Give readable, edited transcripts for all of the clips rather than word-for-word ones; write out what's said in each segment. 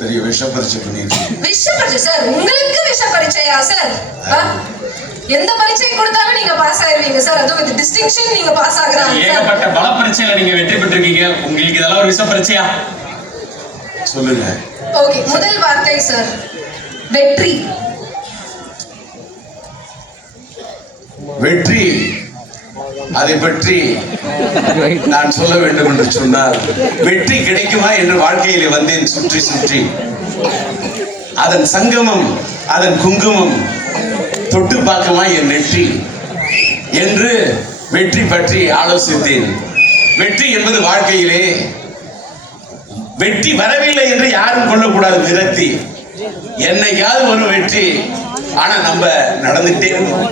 பெரிய விஷ பரீட்சை பண்ணிருக்கீங்க. விஷ பரீட்சை சார்? உங்களுக்கு விஷ பரீட்சையா சார்? எந்த பரீட்சை கொடுத்தாலும் நீங்க பாஸ் ஆயிருவீங்க சார். அதுவும் வித் டிஸ்டிங்ஷன் நீங்க பாஸ் ஆகுறாங்க. ஏகப்பட்ட பல பரீட்சையில நீங்க வெற்றி பெற்றிருக்கீங்க. உங்களுக்கு இதெல்லாம் ஒரு விஷ பரீட்சையா? சொல்லுங்க. ஓகே, முதல் வார்த்தை சார் வெற்றி. வெற்றி அதை பற்றி நான் சொல்ல வேண்டும் என்று சொன்னால், வெற்றி கிடைக்குமா என்று வாழ்க்கையிலே வந்தேன் சுற்றி சுற்றி. அதன் சங்கமம், அதன் குங்குமம் தொட்டு பார்க்குமா என் நெற்றி என்று வெற்றி பற்றி ஆலோசித்தேன். வெற்றி என்பது வாழ்க்கையிலே வெற்றி வரவில்லை என்று யாரும் கொள்ளக்கூடாது விரக்தி. என்னைக்காவது ஒரு வெற்றி. ஆனா நம்ம நடந்துகிட்டே இருக்கணும்,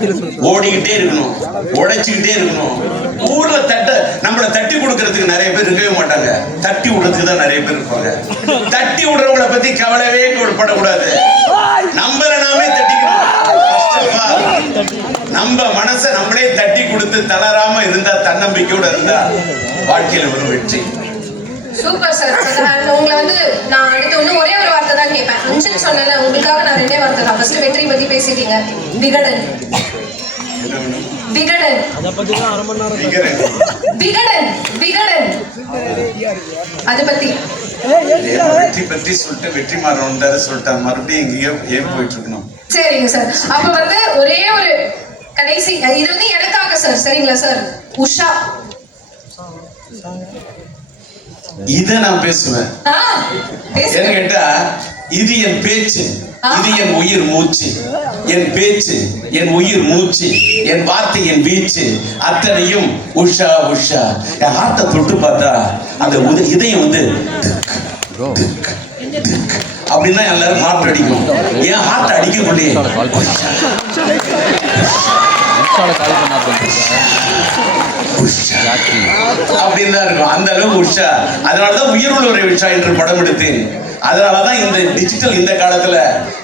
ஓடிக்கிட்டே இருக்கணும், உழைச்சுக்கிட்டே இருக்கணும். ஊர்ல நம்மளை தட்டி கொடுக்கறதுக்கு நிறைய பேர் இருக்கவே மாட்டாங்க. தட்டி விடுறதுக்கு தான் நிறைய பேர் இருப்பாங்க. தட்டி விடுறவங்களை பத்தி கவலைவே படக்கூடாது. நம்மள நாமே தட்டிக்கணும். நம்ம மனசை நம்மளே தட்டி கொடுத்து தளராம இருந்தா, தன்னம்பிக்கையோட இருந்தா வாழ்க்கையில ஒரு வெற்றி. Super sir. உங்களை வந்து நான் அடுத்து ஒண்ணு ஒரே ஒரு வார்த்தை தான் கேட்பேன். அஞ்சுன்னு சொன்னேன், உங்களுக்காக நான் ரெண்டே வார்த்தை தான். ஃபர்ஸ்ட் வெற்றி பத்தி பேசிட்டீங்க. விகடன் விகடன் விகடன் விகடன் அதை பத்தி வெற்றி பற்றி சொல்லிட்டு வெற்றி மாறணும் சொல்லிட்டாங்க. மறுபடியும் எங்கேயோ ஏன் போயிட்டு இருக்கணும். சரிங்க சார். அப்ப வந்து ஒரே ஒரு கடைசி, இது வந்து எனக்காக சார். சரிங்களா சார்? உஷா. இத நான் பேசுவேன். என்ன கேட்டா, இது என் பேச்சு, இது என் உயிர் மூச்சு. என் பேச்சு, என் உயிர் மூச்சு, என் வார்த்தை, என் வீச்சு அத்தனையும் உஷா உஷா. என் ஹார்ட்டை தொட்டு பார்த்தா அந்த இதயம் வந்து அப்படின்னா எல்லாரும் ஹார்ட் அடிக்கும். என் ஹார்ட் அடிக்கக்கூடிய அப்படின்னு தான் இருக்கும். அந்த அளவுக்கு உஷா. அதனாலதான் உயிருள்ள உஷா என்று படம் எடுத்தேன். அதனாலதான் இந்த டிஜிட்டல் இந்த காலத்துல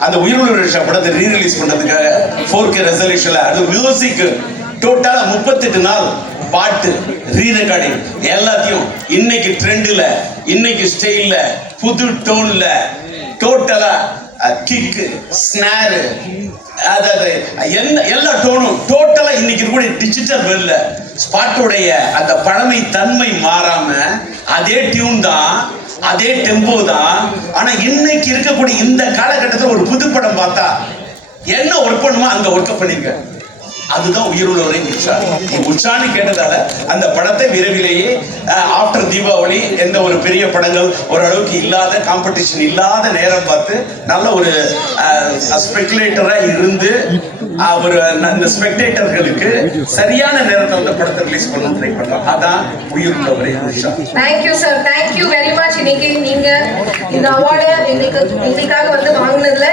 அந்த உயிருள்ள உஷா படத்தை ரீரிலீஸ் பண்றதுக்காக 4K ரெசல்யூஷன்ல அது மியூசிக் டோட்டலா 38 நாள் பாட்டு ரீ ரெக்கார்டிங் எல்லாத்தையும் இன்னைக்கு ட்ரெண்ட்ல, இன்னைக்கு ஸ்டைல்ல, புது டோன்ல டோட்டலா கிக், ஸ்னார், அதாவது எல்லா டோனும் டோட்டலா இன்னைக்கு இருக்கக்கூடிய டிஜிட்டல் வேர்ல்ட்ல ஸ்பாட்டோடைய அந்த பழமை தன்மை மாறாம அதே டியூன் தான், அதே டெம்போ தான். ஆனா இன்னைக்கு இருக்கக்கூடிய இந்த காலகட்டத்தில் ஒரு புது படம் பார்த்தா என்ன ஒர்க் பண்ணுமோ அங்க ஒர்க் பண்ணிருக்க. அதுதான் உயிருள்ளவரை உஷா. உஷான்னு கேட்டதால அந்த படத்தை விரைவிலேயே ஆஃப்டர் தீபாவளி எந்த ஒரு பெரிய படங்கள் ஓரளவுக்கு இல்லாத, காம்படிஷன் இல்லாத நேரம் பார்த்து நல்ல ஒரு ஸ்பெகுலேட்டரா இருந்து ஒரு அந்த ஸ்பெக்டேட்டர்களுக்கு சரியான நேரத்தில் அந்த படத்தை ரிலீஸ் பண்ண ட்ரை பண்றோம். அதான் உயிருள்ளவரை Usha. Thank you sir, thank you very much. இன்னைக்கு நீங்க இந்த அவார்டு எங்களுக்காக வந்து வாங்கினதுல